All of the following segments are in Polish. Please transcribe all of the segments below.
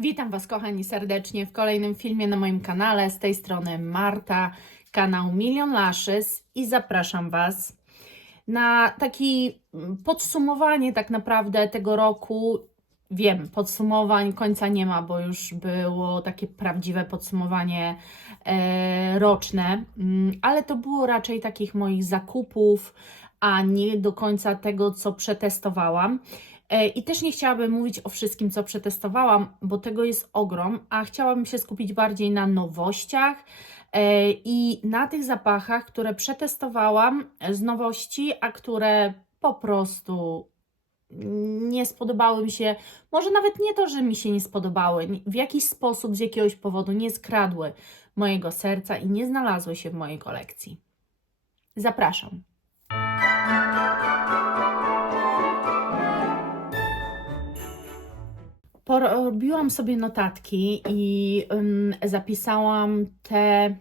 Witam Was, kochani, serdecznie w kolejnym filmie na moim kanale. Z tej strony Marta, kanał Million Lashes i zapraszam Was na takie podsumowanie tak naprawdę tego roku. Wiem, podsumowań końca nie ma, bo już było takie prawdziwe podsumowanie roczne, ale to było raczej takich moich zakupów, a nie do końca tego, co przetestowałam. I też nie chciałabym mówić o wszystkim, co przetestowałam, bo tego jest ogrom, a chciałabym się skupić bardziej na nowościach i na tych zapachach, które przetestowałam z nowości, a które po prostu nie spodobały mi się, może nawet nie to, że mi się nie spodobały, w jakiś sposób, z jakiegoś powodu nie skradły mojego serca i nie znalazły się w mojej kolekcji. Zapraszam. Porobiłam sobie notatki i zapisałam te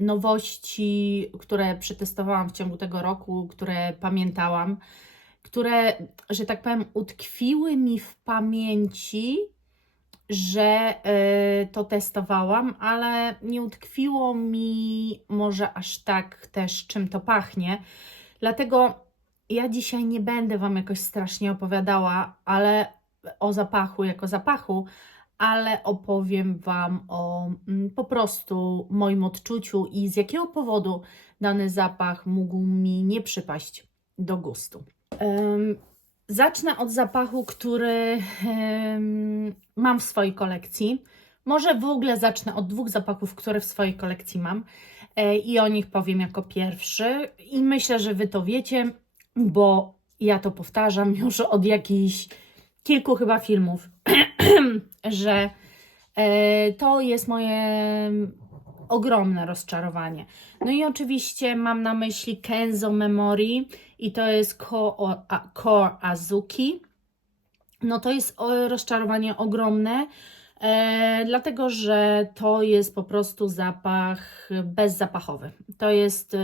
nowości, które przetestowałam w ciągu tego roku, które pamiętałam, które, że tak powiem, utkwiły mi w pamięci, że to testowałam, ale nie utkwiło mi może aż tak też, czym to pachnie. Dlatego ja dzisiaj nie będę Wam jakoś strasznie opowiadała, ale o zapachu jako zapachu, ale opowiem Wam o po prostu moim odczuciu i z jakiego powodu dany zapach mógł mi nie przypaść do gustu. Zacznę od zapachu, który mam w swojej kolekcji. Może w ogóle zacznę od dwóch zapachów, które w swojej kolekcji mam i o nich powiem jako pierwszy. I myślę, że Wy to wiecie, bo ja to powtarzam już od jakichś kilku chyba filmów, że to jest moje ogromne rozczarowanie. No i oczywiście mam na myśli Kenzo Memory i to jest Core Azuki. No to jest rozczarowanie ogromne, dlatego że to jest po prostu zapach bezzapachowy. To jest,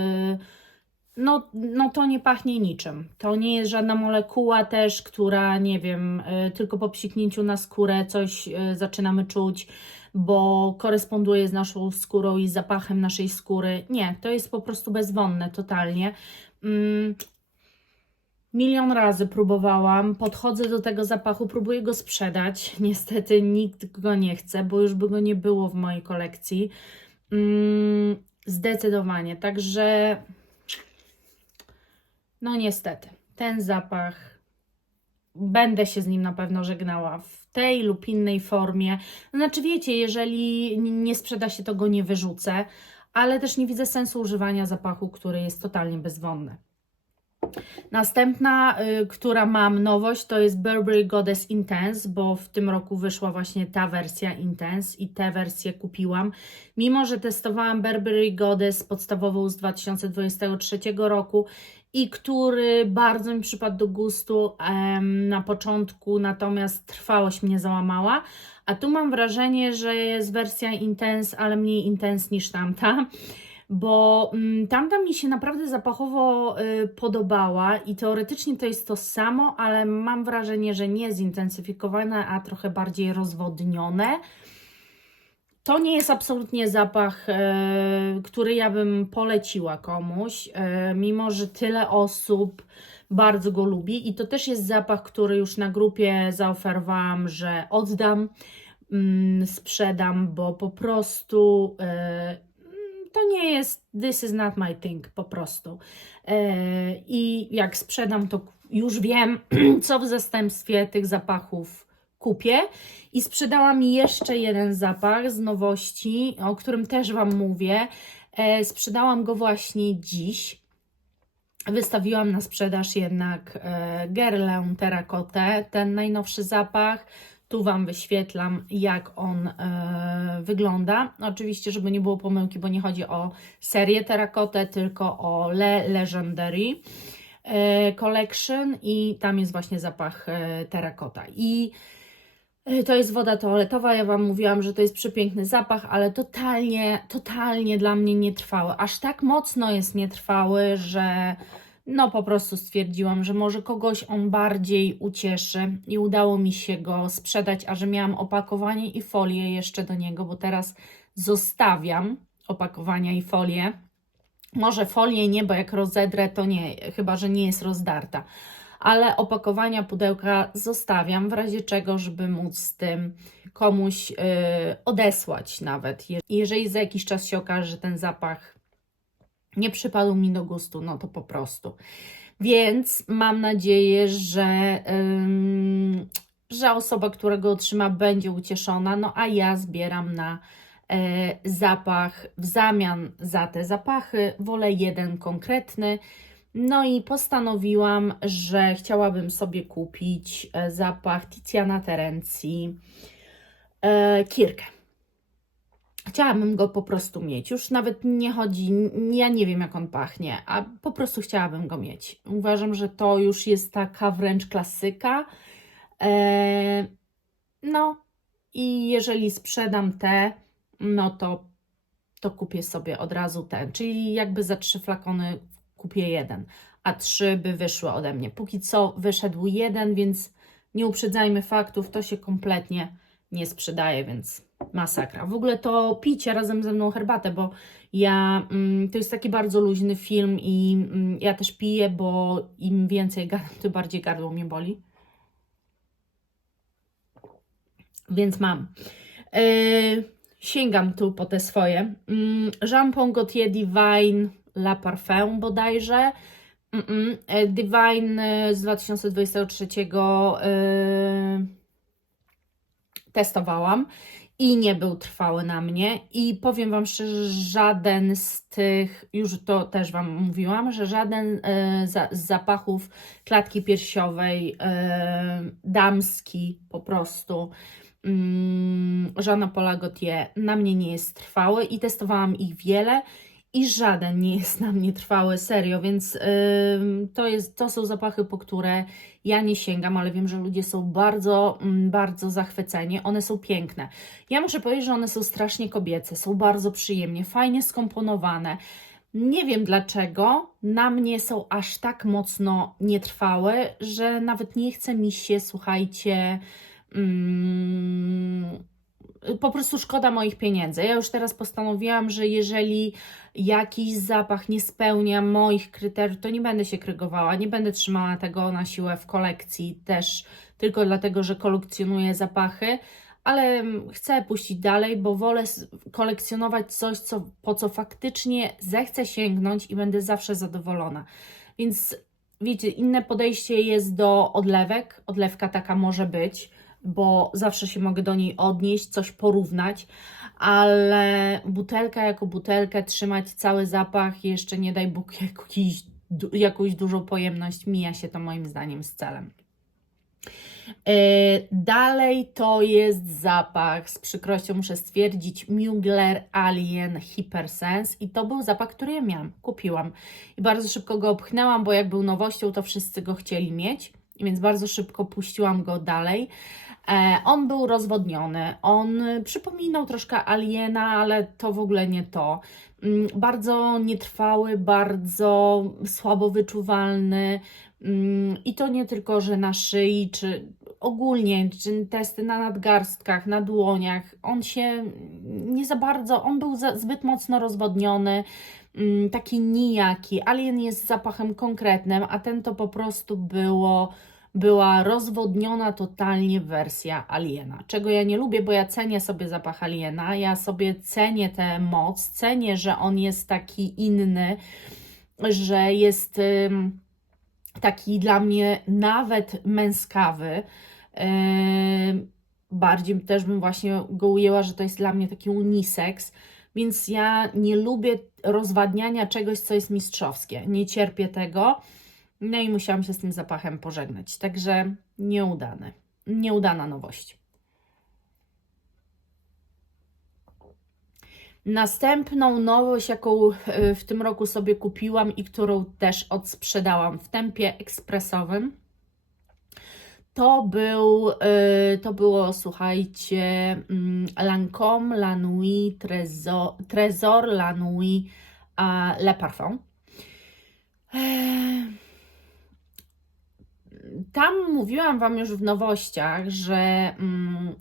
no to nie pachnie niczym. To nie jest żadna molekuła też, która, nie wiem, tylko po psiknięciu na skórę coś zaczynamy czuć, bo koresponduje z naszą skórą i zapachem naszej skóry. Nie, to jest po prostu bezwonne totalnie. Milion razy próbowałam, podchodzę do tego zapachu, próbuję go sprzedać. Niestety nikt go nie chce, bo już by go nie było w mojej kolekcji. Zdecydowanie, także no niestety, ten zapach, będę się z nim na pewno żegnała w tej lub innej formie. Znaczy wiecie, jeżeli nie sprzeda się, to go nie wyrzucę, ale też nie widzę sensu używania zapachu, który jest totalnie bezwonny. Następna, która mam nowość, to jest Burberry Goddess Intense, bo w tym roku wyszła właśnie ta wersja Intense i tę wersję kupiłam. Mimo że testowałam Burberry Goddess podstawową z 2023 roku i który bardzo mi przypadł do gustu na początku, natomiast trwałość mnie załamała. A tu mam wrażenie, że jest wersja Intense, ale mniej Intense niż tamta, bo tamta mi się naprawdę zapachowo podobała i teoretycznie to jest to samo, ale mam wrażenie, że nie zintensyfikowane, a trochę bardziej rozwodnione. To nie jest absolutnie zapach, który ja bym poleciła komuś, mimo że tyle osób bardzo go lubi i to też jest zapach, który już na grupie zaoferowałam, że oddam, sprzedam, bo po prostu to nie jest, this is not my thing, po prostu. I jak sprzedam, to już wiem, co w zastępstwie tych zapachów kupię. I sprzedałam jeszcze jeden zapach z nowości, o którym też Wam mówię. Sprzedałam go właśnie dziś. Wystawiłam na sprzedaż jednak Guerlain Terracotta, ten najnowszy zapach. Tu Wam wyświetlam, jak on wygląda. Oczywiście, żeby nie było pomyłki, bo nie chodzi o serię Terracotta, tylko o Le Legendary Collection i tam jest właśnie zapach terracotta. I to jest woda toaletowa. Ja Wam mówiłam, że to jest przepiękny zapach, ale totalnie dla mnie nietrwały. Aż tak mocno jest nietrwały, że no po prostu stwierdziłam, że może kogoś on bardziej ucieszy i udało mi się go sprzedać, a że miałam opakowanie i folię jeszcze do niego, bo teraz zostawiam opakowania i folię. Może folię nie, bo jak rozedrę, to nie, chyba że nie jest rozdarta. Ale opakowania, pudełka zostawiam w razie czego, żeby móc z tym komuś odesłać nawet. Jeżeli za jakiś czas się okaże, że ten zapach nie przypadł mi do gustu, no to po prostu. Więc mam nadzieję, że osoba, która go otrzyma, będzie ucieszona, no a ja zbieram na zapach w zamian za te zapachy. Wolę jeden konkretny. No i postanowiłam, że chciałabym sobie kupić zapach Tiziana Terenzi Kirkę. Chciałabym go po prostu mieć. Już nawet nie chodzi, ja nie wiem jak on pachnie, a po prostu chciałabym go mieć. Uważam, że to już jest taka wręcz klasyka. No i jeżeli sprzedam te, no to kupię sobie od razu ten. Czyli jakby za 3 flakony kupię jeden, a 3 by wyszły ode mnie. Póki co wyszedł jeden, więc nie uprzedzajmy faktów, to się kompletnie nie sprzedaje, więc masakra. W ogóle to pijcie razem ze mną herbatę, bo ja, to jest taki bardzo luźny film i ja też piję, bo im więcej gadam, tym bardziej gardło mnie boli. Więc mam. Sięgam tu po te swoje. Jean Paul Gaultier Divine La Parfum bodajże. Divine z 2023 testowałam i nie był trwały na mnie i powiem Wam szczerze, żaden z tych, już to też Wam mówiłam, że żaden z zapachów klatki piersiowej damski po prostu Jeana Paula Gaultier na mnie nie jest trwały i testowałam ich wiele i żaden nie jest na mnie trwały, serio, więc to są zapachy, po które ja nie sięgam, ale wiem, że ludzie są bardzo, bardzo zachwyceni. One są piękne. Ja muszę powiedzieć, że one są strasznie kobiece, są bardzo przyjemnie, fajnie skomponowane. Nie wiem dlaczego, na mnie są aż tak mocno nietrwałe, że nawet nie chce mi się, słuchajcie, po prostu szkoda moich pieniędzy. Ja już teraz postanowiłam, że jeżeli jakiś zapach nie spełnia moich kryteriów, to nie będę się krygowała, nie będę trzymała tego na siłę w kolekcji też tylko dlatego, że kolekcjonuję zapachy, ale chcę puścić dalej, bo wolę kolekcjonować coś, po co faktycznie zechcę sięgnąć i będę zawsze zadowolona. Więc wiecie, inne podejście jest do odlewek. Odlewka taka może być, bo zawsze się mogę do niej odnieść, coś porównać, ale butelka jako butelkę, trzymać cały zapach, jeszcze nie daj Bóg jakąś dużą pojemność, mija się to moim zdaniem z celem. Dalej to jest zapach, z przykrością muszę stwierdzić, Mugler Alien Hypersense i to był zapach, który ja miałam, kupiłam i bardzo szybko go opchnęłam, bo jak był nowością, to wszyscy go chcieli mieć, więc bardzo szybko puściłam go dalej. On był rozwodniony, on przypominał troszkę Aliena, ale to w ogóle nie to. Bardzo nietrwały, bardzo słabo wyczuwalny i to nie tylko, że na szyi, czy ogólnie, czy testy na nadgarstkach, na dłoniach, on się nie za bardzo, on był zbyt mocno rozwodniony, taki nijaki. Alien jest zapachem konkretnym, a ten to po prostu była rozwodniona totalnie wersja Aliena, czego ja nie lubię, bo ja cenię sobie zapach Aliena, ja sobie cenię tę moc, cenię, że on jest taki inny, że jest taki dla mnie nawet męskawy. Bardziej też bym właśnie go ujęła, że to jest dla mnie taki unisex, więc ja nie lubię rozwadniania czegoś, co jest mistrzowskie, nie cierpię tego. No i musiałam się z tym zapachem pożegnać. Także nieudana nowość. Następną nowość, jaką w tym roku sobie kupiłam i którą też odsprzedałam w tempie ekspresowym, to było, słuchajcie, Lancôme La Nuit Trésor La Nuit Le Parfum. Tam mówiłam Wam już w nowościach, że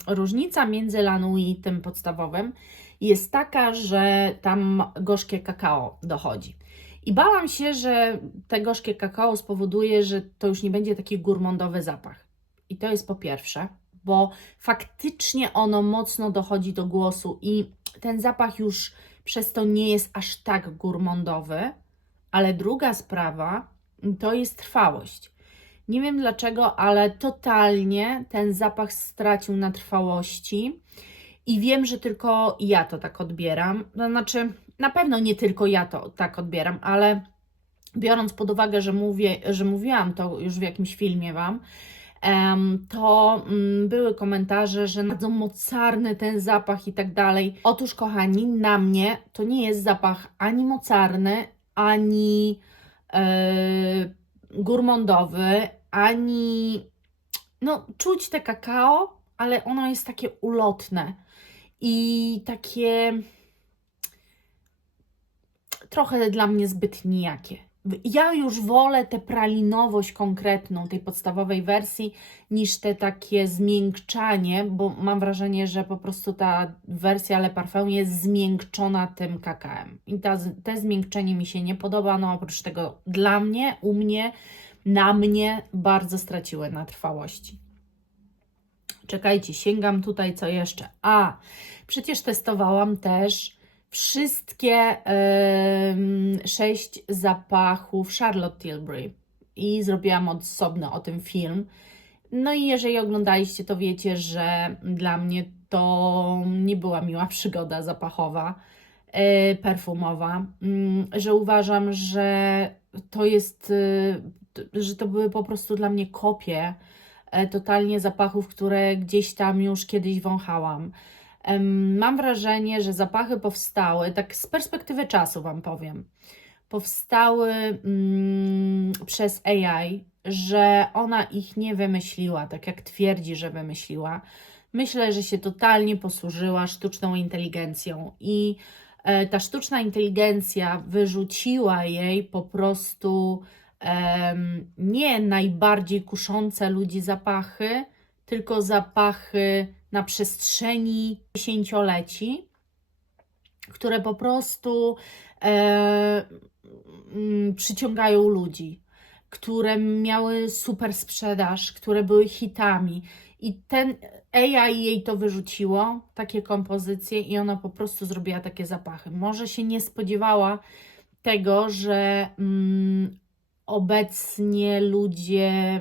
różnica między Lanui tym podstawowym jest taka, że tam gorzkie kakao dochodzi. I bałam się, że te gorzkie kakao spowoduje, że to już nie będzie taki gurmandowy zapach. I to jest po pierwsze, bo faktycznie ono mocno dochodzi do głosu i ten zapach już przez to nie jest aż tak gurmandowy. Ale druga sprawa to jest trwałość. Nie wiem dlaczego, ale totalnie ten zapach stracił na trwałości i wiem, że tylko ja to tak odbieram. To znaczy, na pewno nie tylko ja to tak odbieram, ale biorąc pod uwagę, że mówiłam to już w jakimś filmie Wam, to były komentarze, że bardzo mocarny ten zapach i tak dalej. Otóż, kochani, na mnie to nie jest zapach ani mocarny, ani gurmandowy, ani no czuć te kakao, ale ono jest takie ulotne i takie trochę dla mnie zbyt nijakie. Ja już wolę tę pralinowość konkretną tej podstawowej wersji niż te takie zmiękczanie, bo mam wrażenie, że po prostu ta wersja Le Parfum jest zmiękczona tym kakaem. I te zmiękczenie mi się nie podoba, no oprócz tego dla mnie, u mnie, na mnie bardzo straciły na trwałości. Czekajcie, sięgam tutaj co jeszcze. Przecież testowałam też wszystkie 6 zapachów Charlotte Tilbury i zrobiłam osobno o tym film. No i jeżeli oglądaliście, to wiecie, że dla mnie to nie była miła przygoda zapachowa, perfumowa, że uważam, że to jest, że to były po prostu dla mnie kopie totalnie zapachów, które gdzieś tam już kiedyś wąchałam. Mam wrażenie, że zapachy powstały, tak z perspektywy czasu Wam powiem, powstały przez AI, że ona ich nie wymyśliła, tak jak twierdzi, że wymyśliła. Myślę, że się totalnie posłużyła sztuczną inteligencją i ta sztuczna inteligencja wyrzuciła jej po prostu nie najbardziej kuszące ludzi zapachy, tylko zapachy na przestrzeni dziesięcioleci, które po prostu przyciągają ludzi, które miały super sprzedaż, które były hitami. I ten AI jej to wyrzuciło, takie kompozycje, i ona po prostu zrobiła takie zapachy. Może się nie spodziewała tego, że obecnie ludzie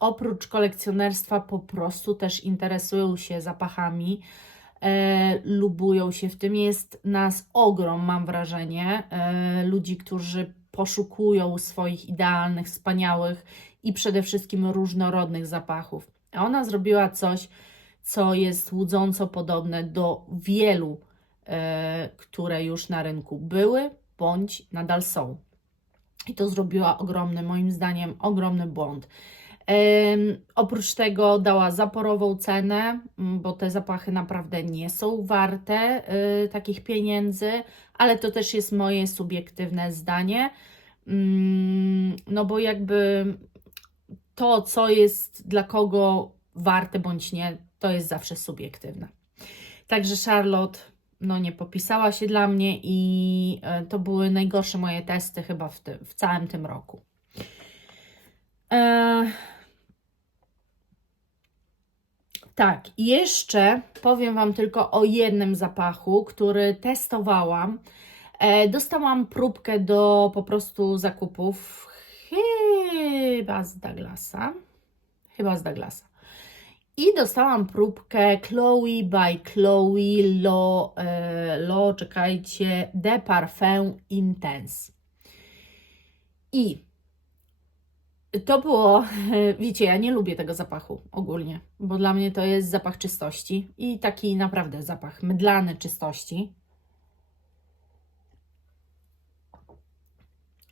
oprócz kolekcjonerstwa po prostu też interesują się zapachami, lubują się w tym. Jest nas ogrom, mam wrażenie, ludzi, którzy poszukują swoich idealnych, wspaniałych i przede wszystkim różnorodnych zapachów. A ona zrobiła coś, co jest łudząco podobne do wielu, które już na rynku były bądź nadal są. I to zrobiła ogromny, moim zdaniem, ogromny błąd. Oprócz tego dała zaporową cenę, bo te zapachy naprawdę nie są warte takich pieniędzy, ale to też jest moje subiektywne zdanie, no bo jakby to, co jest dla kogo warte bądź nie, to jest zawsze subiektywne. Także Charlotte no nie popisała się dla mnie i to były najgorsze moje testy chyba w całym tym roku. Tak, i jeszcze powiem Wam tylko o jednym zapachu, który testowałam. Dostałam próbkę do po prostu zakupów chyba z Douglasa. I dostałam próbkę Chloe by Chloe czekajcie, De Parfum Intense. I to było, wiecie, ja nie lubię tego zapachu ogólnie, bo dla mnie to jest zapach czystości i taki naprawdę zapach mydlany czystości.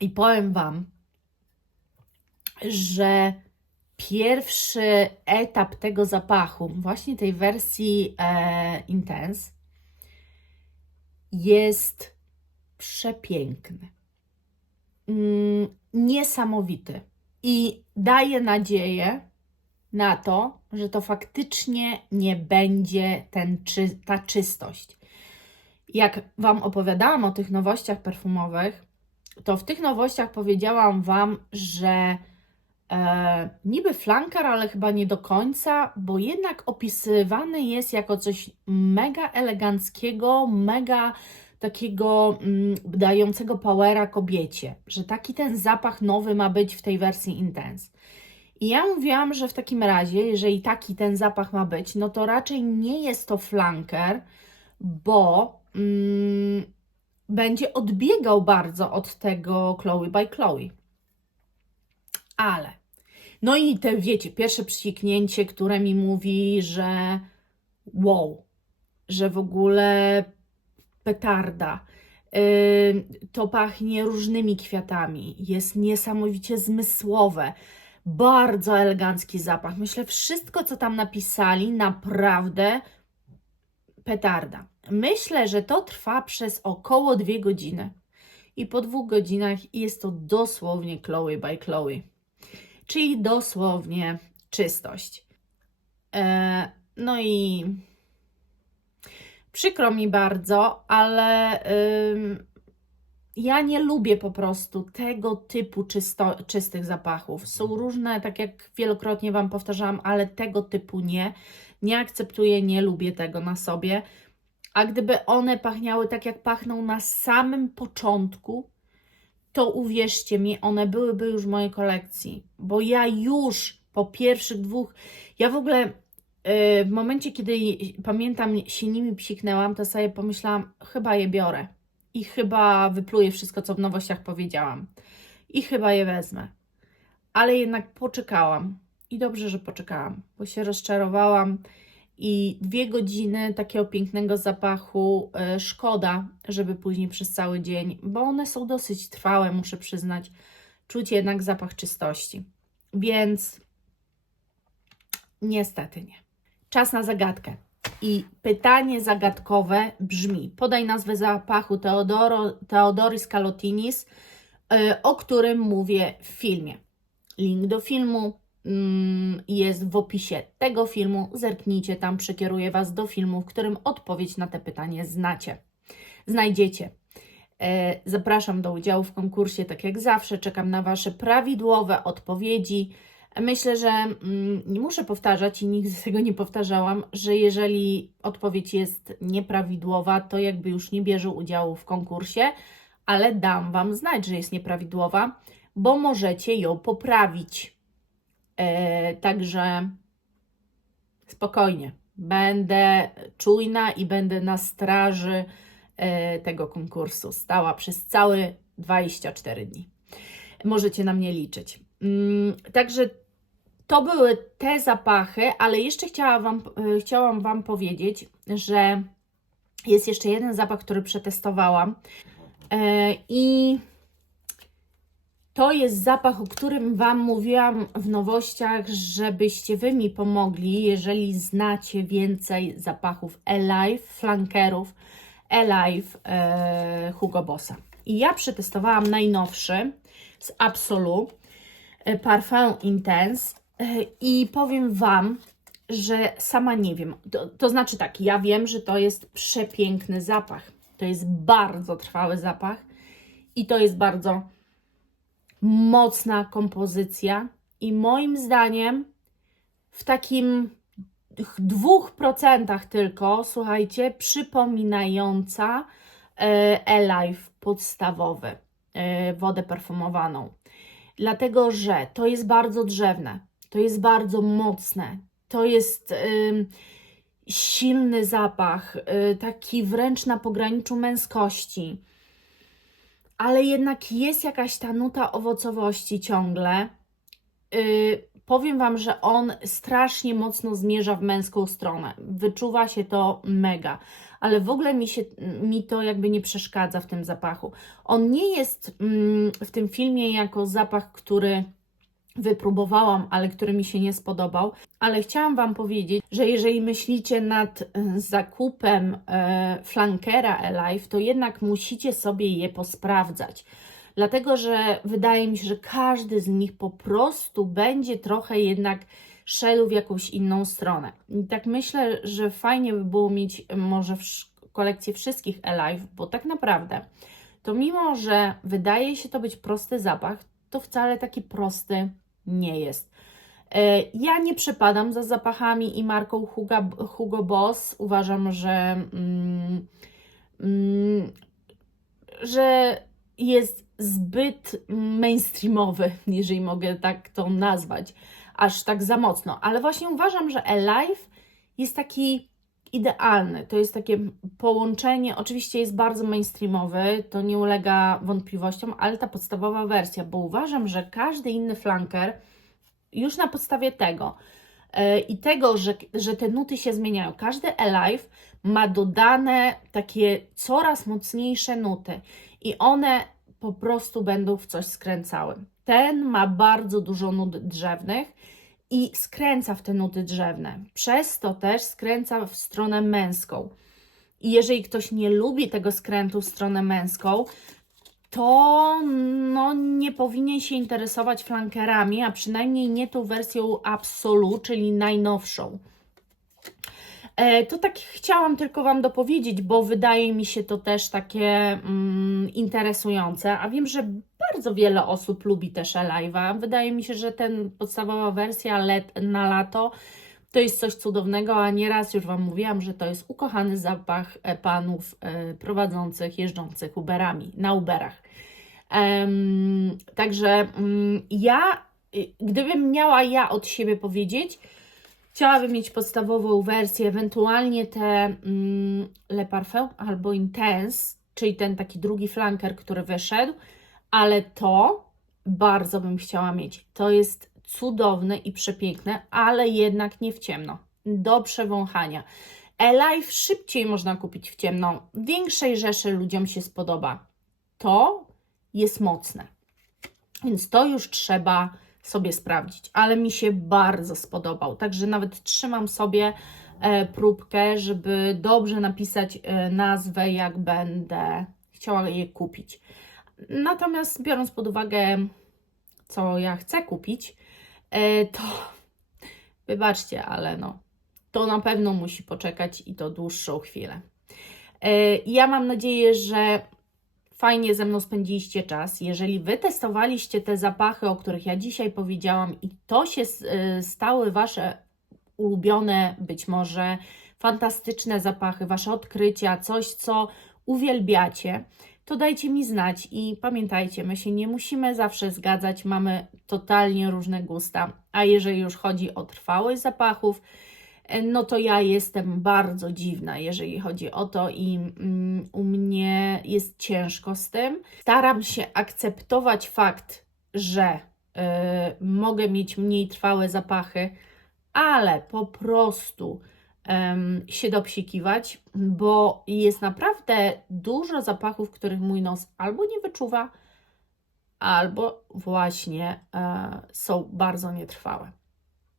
I powiem Wam, że pierwszy etap tego zapachu, właśnie tej wersji Intense, jest przepiękny. niesamowity i daje nadzieję na to, że to faktycznie nie będzie ta czystość. Jak Wam opowiadałam o tych nowościach perfumowych, to w tych nowościach powiedziałam Wam, że niby flanker, ale chyba nie do końca, bo jednak opisywany jest jako coś mega eleganckiego, mega takiego dającego powera kobiecie, że taki ten zapach nowy ma być w tej wersji Intense. I ja mówiłam, że w takim razie, jeżeli taki ten zapach ma być, no to raczej nie jest to flanker, bo będzie odbiegał bardzo od tego Chloe by Chloe. Ale, no i te, wiecie, pierwsze psiknięcie, które mi mówi, że wow, że w ogóle petarda, to pachnie różnymi kwiatami, jest niesamowicie zmysłowe, bardzo elegancki zapach. Myślę, wszystko, co tam napisali, naprawdę petarda. Myślę, że to trwa przez około 2 godziny. I po 2 godzinach jest to dosłownie Chloe by Chloe. Czyli dosłownie czystość. No i przykro mi bardzo, ale ja nie lubię po prostu tego typu czystych zapachów. Są różne, tak jak wielokrotnie Wam powtarzałam, ale tego typu nie. Nie akceptuję, nie lubię tego na sobie. A gdyby one pachniały tak, jak pachną na samym początku, to uwierzcie mi, one byłyby już w mojej kolekcji. Bo ja już po pierwszych 2, ja w ogóle w momencie, kiedy pamiętam, się nimi psiknęłam, to sobie pomyślałam, chyba je biorę. I chyba wypluję wszystko, co w nowościach powiedziałam. I chyba je wezmę. Ale jednak poczekałam. I dobrze, że poczekałam, bo się rozczarowałam. I 2 godziny takiego pięknego zapachu szkoda, żeby później przez cały dzień, bo one są dosyć trwałe, muszę przyznać, czuć jednak zapach czystości. Więc niestety nie. Czas na zagadkę. I pytanie zagadkowe brzmi: podaj nazwę zapachu Theodoris Calotinis, o którym mówię w filmie. Link do filmu jest w opisie tego filmu. Zerknijcie tam, przekieruję Was do filmu, w którym odpowiedź na te pytanie znajdziecie. Zapraszam do udziału w konkursie, tak jak zawsze. Czekam na Wasze prawidłowe odpowiedzi. Myślę, że nie muszę powtarzać i nigdy tego nie powtarzałam, że jeżeli odpowiedź jest nieprawidłowa, to jakby już nie bierze udziału w konkursie, ale dam Wam znać, że jest nieprawidłowa, bo możecie ją poprawić. Także spokojnie, będę czujna i będę na straży tego konkursu stała przez całe 24 dni. Możecie na mnie liczyć. Także to były te zapachy, ale jeszcze chciałam Wam powiedzieć, że jest jeszcze jeden zapach, który przetestowałam i to jest zapach, o którym Wam mówiłam w nowościach, żebyście Wy mi pomogli, jeżeli znacie więcej zapachów Alive, flankerów Alive Hugo Bossa. I ja przetestowałam najnowszy z Absolu, Parfum Intense, i powiem Wam, że sama nie wiem. To znaczy tak, ja wiem, że to jest przepiękny zapach. To jest bardzo trwały zapach i to jest bardzo mocna kompozycja i moim zdaniem w takim 2% tylko, słuchajcie, przypominająca Alive podstawowy, wodę perfumowaną. Dlatego, że to jest bardzo drzewne, to jest bardzo mocne, to jest silny zapach, taki wręcz na pograniczu męskości, ale jednak jest jakaś ta nuta owocowości ciągle. Powiem Wam, że on strasznie mocno zmierza w męską stronę. Wyczuwa się to mega, ale w ogóle mi to jakby nie przeszkadza w tym zapachu. On nie jest w tym filmie jako zapach, który wypróbowałam, ale który mi się nie spodobał. Ale chciałam Wam powiedzieć, że jeżeli myślicie nad zakupem flankera Alive, to jednak musicie sobie je posprawdzać. dlatego że wydaje mi się, że każdy z nich po prostu będzie trochę jednak szedł w jakąś inną stronę. I tak myślę, że fajnie by było mieć może kolekcję wszystkich Alive, bo tak naprawdę to mimo, że wydaje się to być prosty zapach, to wcale taki prosty nie jest. Ja nie przepadam za zapachami i marką Hugo Boss. Uważam, że jest zbyt mainstreamowy, jeżeli mogę tak to nazwać, aż tak za mocno. Ale właśnie uważam, że Alive jest taki idealny. To jest takie połączenie, oczywiście jest bardzo mainstreamowy, to nie ulega wątpliwościom, ale ta podstawowa wersja, bo uważam, że każdy inny flanker już na podstawie tego i tego, że te nuty się zmieniają, każdy Alive ma dodane takie coraz mocniejsze nuty i one po prostu będą w coś skręcały. Ten ma bardzo dużo nut drzewnych i skręca w te nuty drzewne. Przez to też skręca w stronę męską. I jeżeli ktoś nie lubi tego skrętu w stronę męską, to no, nie powinien się interesować flankerami, a przynajmniej nie tą wersją Absolu, czyli najnowszą. To tak chciałam tylko Wam dopowiedzieć, bo wydaje mi się to też takie interesujące, a wiem, że bardzo wiele osób lubi też Alive'a. Wydaje mi się, że ten podstawowa wersja na lato to jest coś cudownego, a nieraz już Wam mówiłam, że to jest ukochany zapach panów prowadzących, jeżdżących Uberami, na Uberach. Także gdybym miała od siebie powiedzieć, chciałabym mieć podstawową wersję, ewentualnie te Le Parfum albo Intense, czyli ten taki drugi flanker, który wyszedł, ale to bardzo bym chciała mieć. To jest cudowne i przepiękne, ale jednak nie w ciemno. Do przewąchania. Alive szybciej można kupić w ciemno. Większej rzeszy ludziom się spodoba. To jest mocne. Więc to już trzeba sobie sprawdzić, ale mi się bardzo spodobał, także nawet trzymam sobie próbkę, żeby dobrze napisać nazwę, jak będę chciała je kupić. Natomiast biorąc pod uwagę, co ja chcę kupić, to wybaczcie, ale no, to na pewno musi poczekać i to dłuższą chwilę. Ja mam nadzieję, że fajnie ze mną spędziliście czas. Jeżeli Wy testowaliście te zapachy, o których ja dzisiaj powiedziałam i to się stały Wasze ulubione, być może fantastyczne zapachy, Wasze odkrycia, coś, co uwielbiacie, to dajcie mi znać i pamiętajcie, my się nie musimy zawsze zgadzać, mamy totalnie różne gusta, a jeżeli już chodzi o trwałość zapachów, no to ja jestem bardzo dziwna, jeżeli chodzi o to i u mnie jest ciężko z tym. Staram się akceptować fakt, że mogę mieć mniej trwałe zapachy, ale po prostu się dopsikiwać, bo jest naprawdę dużo zapachów, których mój nos albo nie wyczuwa, albo właśnie są bardzo nietrwałe.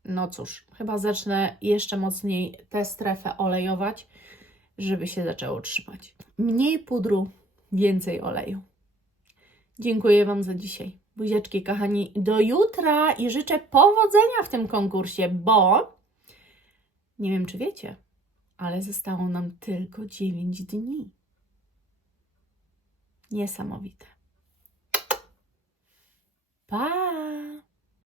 No cóż, chyba zacznę jeszcze mocniej tę strefę olejować, żeby się zaczęło trzymać. Mniej pudru, więcej oleju. Dziękuję Wam za dzisiaj. Buziaczki kochani, do jutra i życzę powodzenia w tym konkursie, bo nie wiem, czy wiecie, ale zostało nam tylko 9 dni. Niesamowite. Pa!